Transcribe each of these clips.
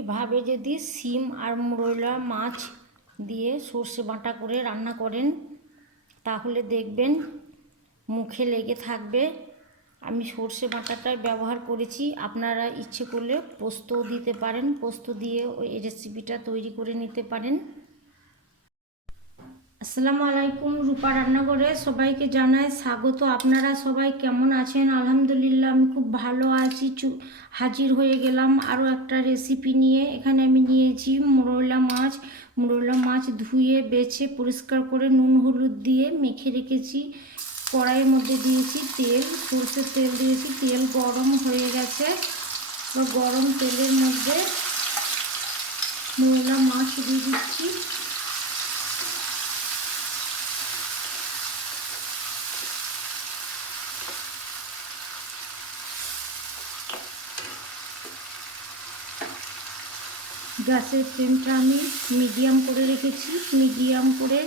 এভাবে যদি শিম আর মোরলা মাছ দিয়ে সর্ষে বাটা করে রান্না করেন তাহলে দেখবেন মুখে লেগে থাকবে। আমি সর্ষে বাটাটাই ব্যবহার করেছি, আপনারা ইচ্ছে করলে পোস্তও দিতে পারেন, পোস্ত দিয়ে ওই রেসিপিটা তৈরি করে নিতে পারেন। আসসালামু আলাইকুম, রূপা রান্নাঘরে সবাইকে জানাই স্বাগত। আপনারা সবাই কেমন আছেন? আলহামদুলিল্লাহ আমি খুব ভালো আছি। হাজির হয়ে গেলাম আরও একটা রেসিপি নিয়ে। এখানে আমি নিয়েছি মোরলা মাছ। মোরলা মাছ ধুয়ে বেছে পরিষ্কার করে নুন হলুদ দিয়ে মেখে রেখেছি। কড়াইয়ের মধ্যে দিয়েছি তেল, সরষের তেল দিয়েছি। তেল গরম হয়ে গেছে, গরম তেলের মধ্যে মোরলা মাছ দিয়ে দিচ্ছি। গ্যাসের ফ্লেমটা আমি মিডিয়াম করে রেখেছি। মিডিয়াম করে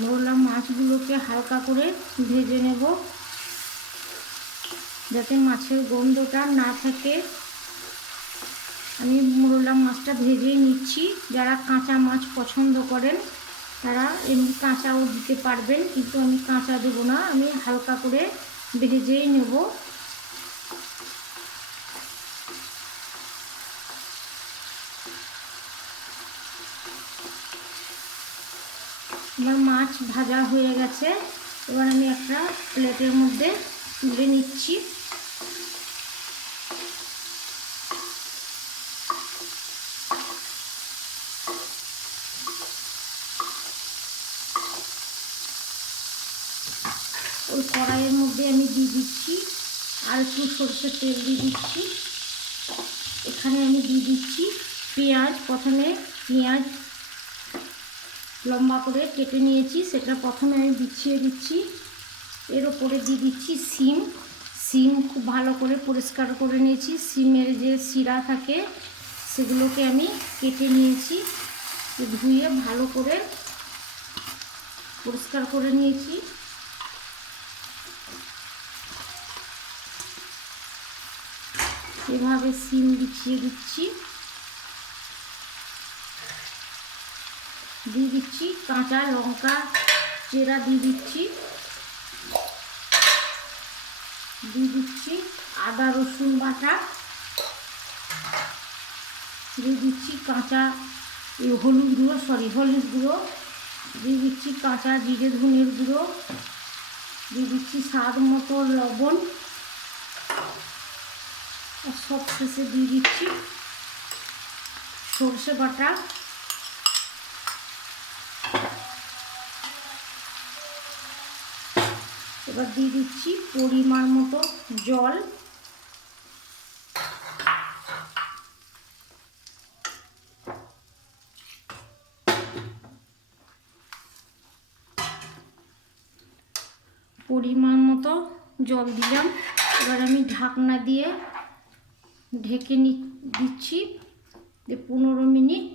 মোরলা মাছগুলোকে হালকা করে ভেজে নেব যাতে মাছের গন্ধটা না থাকে। আমি মোরলা মাছটা ভেজেই নিচ্ছি। যারা কাঁচা মাছ পছন্দ করেন তারা এমনি কাঁচাও দিতে পারবেন, কিন্তু আমি কাঁচা দেবো না, আমি হালকা করে ভেজেই নেব। আমার মাছ ভাজা হয়ে গেছে, এবার আমি একটা প্লেটের মধ্যে তুলে নিচ্ছি। ওই কড়াইয়ের মধ্যে আমি দিয়ে দিচ্ছি আর একটু সরষের তেল দিয়ে দিচ্ছি। এখানে আমি দিয়ে দিচ্ছি পেঁয়াজ। প্রথমে পেঁয়াজ লম্বা করে কেটে নিয়েছি, সেটা প্রথমে আমি বিছিয়ে দিচ্ছি। এর ওপরে দিয়ে দিচ্ছি শিম। শিম খুব ভালো করে পরিষ্কার করে নিয়েছি। শিমের যে শিরা থাকে সেগুলোকে আমি কেটে নিয়েছি, ধুয়ে ভালো করে পরিষ্কার করে নিয়েছি। এভাবে শিম বিছিয়ে দিচ্ছি। দিয়ে দিচ্ছি কাঁচা লঙ্কা চেরা, দিয়ে দিচ্ছি আদা রসুন বাটা, দিয়ে দিচ্ছি কাঁচা হলুদ গুঁড়ো, দিয়ে দিচ্ছি কাঁচা জিরে ধনের গুঁড়ো, দিয়ে দিচ্ছি স্বাদ মতো লবণ, আর সব শেষে দিয়ে দিচ্ছি সর্ষে বাটা। এবার দিয়ে দিচ্ছি পরিমাণ মতো জল। পরিমাণ মতো জল দিলাম। এবার আমি ঢাকনা দিয়ে ঢেকে দিচ্ছি। 15 মিনিট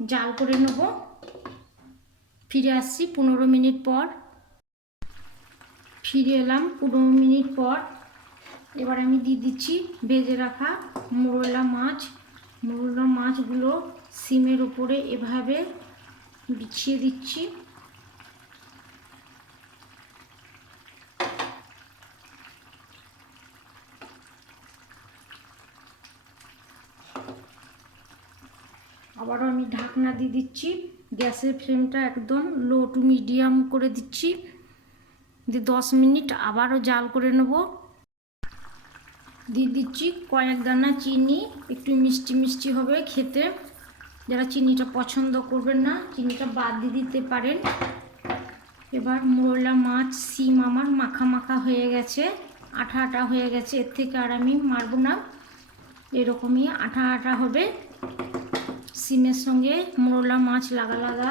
জাল করে নেব। ফিরে আসছি 15 মিনিট পর। ফিরে এলাম 15 মিনিট পর। এবার আমি দিয়ে দিচ্ছি ভেজে রাখা মোরলা মাছ। মোরলা মাছগুলো শিমের উপরে এভাবে বিছিয়ে দিচ্ছি। আবারও আমি ঢাকনা দিয়ে দিচ্ছি। গ্যাসের ফ্লেমটা একদম লো টু মিডিয়াম করে দিচ্ছি। দিয়ে 10 মিনিট আবারও জাল করে নেব। দিয়ে দিচ্ছি কয়েক দানা চিনি, একটু মিষ্টি মিষ্টি হবে খেতে। যারা চিনিটা পছন্দ করবেন না চিনিটা বাদ দিয়ে দিতে পারেন। এবার মোরলা মাছ শিম আমার মাখা মাখা হয়ে গেছে, আঠা আঠা হয়ে গেছে। এর থেকে আর আমি মারবো না, এরকমই আঠা আঠা হবে। শিমের সঙ্গে মোরলা মাছ লাগা লাগা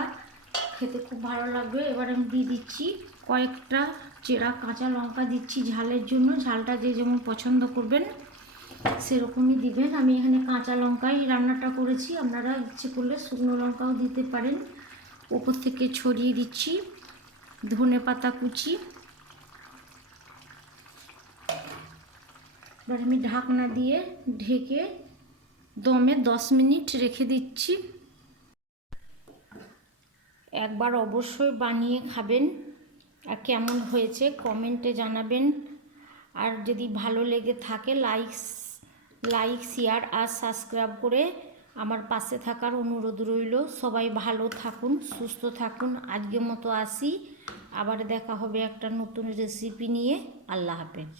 খেতে খুব ভালো লাগবে। এবার আমি দিয়ে দিচ্ছি কয়েকটা চেরা কাঁচা লঙ্কা, দিচ্ছি ঝালের জন্য। ঝালটা যে যেমন পছন্দ করবেন সেরকমই দিবেন। আমি এখানে কাঁচা লঙ্কাই রান্নাটা করেছি, আপনারা ইচ্ছে করলে শুকনো লঙ্কাও দিতে পারেন। ওপর থেকে ছড়িয়ে দিচ্ছি ধনেপাতা কুচি। এবার আমি ঢাকনা দিয়ে ঢেকে দমে 10 মিনিট রেখে দিচ্ছি। একবার অবশ্যই বানিয়ে খাবেন, আর কেমন হয়েছে কমেন্টে জানাবেন। আর যদি ভালো লেগে থাকে লাইক শেয়ার আর সাবস্ক্রাইব করে আমার পাশে থাকার অনুরোধ রইল। সবাই ভালো থাকুন, সুস্থ থাকুন। আজকের মতো আসি, আবার দেখা হবে একটা নতুন রেসিপি নিয়ে। আল্লাহ হাফেজ।